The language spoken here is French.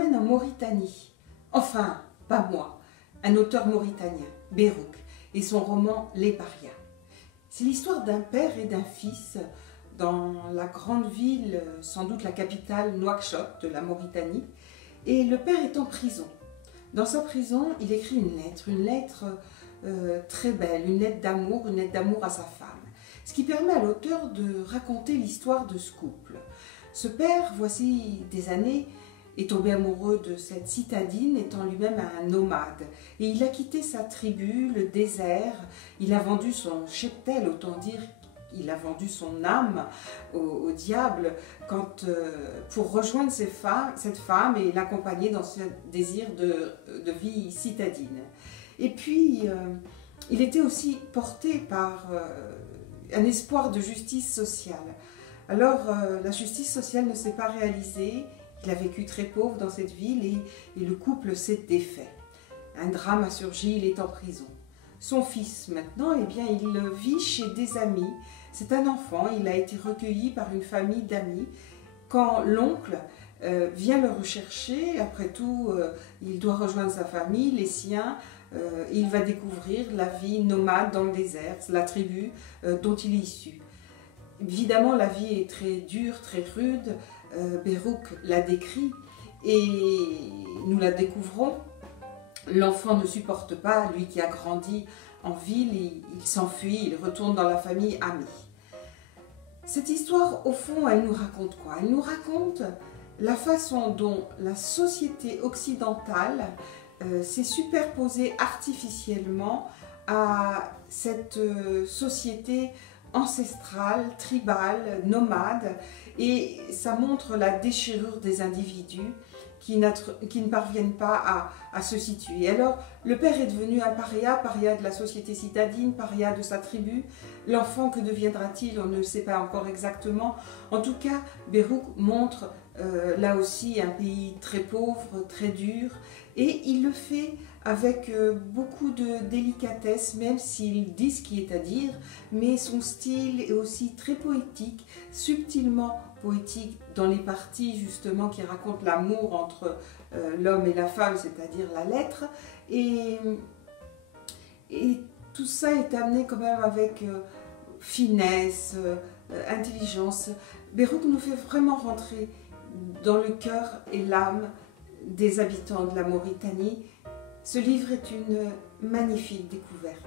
emmène en Mauritanie. Enfin, pas moi, un auteur mauritanien, Berhouk, et son roman Les Parias. C'est l'histoire d'un père et d'un fils dans la grande ville, sans doute la capitale Nouakchott de la Mauritanie, et le père est en prison. Dans sa prison, il écrit une lettre très belle, une lettre d'amour à sa femme. Ce qui permet à l'auteur de raconter l'histoire de ce couple. Ce père, voici des années, est tombé amoureux de cette citadine, étant lui-même un nomade. Et il a quitté sa tribu, le désert, il a vendu son cheptel, autant dire il a vendu son âme au diable pour rejoindre cette femme et l'accompagner dans ce désir de vie citadine. Et puis, il était aussi porté par un espoir de justice sociale. Alors, la justice sociale ne s'est pas réalisée, il a vécu très pauvre dans cette ville et le couple s'est défait. Un drame a surgi, il est en prison. Son fils, maintenant, eh bien, il vit chez des amis. C'est un enfant, il a été recueilli par une famille d'amis. Quand l'oncle vient le rechercher, après tout, il doit rejoindre sa famille, les siens, il va découvrir la vie nomade dans le désert, la tribu dont il est issu. Évidemment, la vie est très dure, très rude, Berhouk l'a décrit et nous la découvrons. L'enfant ne supporte pas, lui qui a grandi en ville, il s'enfuit, il retourne dans la famille amie. Cette histoire, au fond, elle nous raconte quoi? Elle nous raconte la façon dont la société occidentale s'est superposée artificiellement à cette société ancestrale, tribale, nomade, et ça montre la déchirure des individus qui ne parviennent pas à se situer. Alors, le père est devenu un paria, paria de la société citadine, paria de sa tribu. L'enfant, que deviendra-t-il? On ne le sait pas encore exactement. En tout cas, Berhouk montre là aussi un pays très pauvre, très dur, et il le fait avec beaucoup de délicatesse, même s'il dit ce qui est à dire, mais son style est aussi très poétique, subtilement poétique dans les parties justement qui racontent l'amour entre l'homme et la femme, c'est-à-dire la lettre, et tout ça est amené quand même avec finesse, intelligence. Berhouk nous fait vraiment rentrer dans le cœur et l'âme des habitants de la Mauritanie. Ce livre est une magnifique découverte.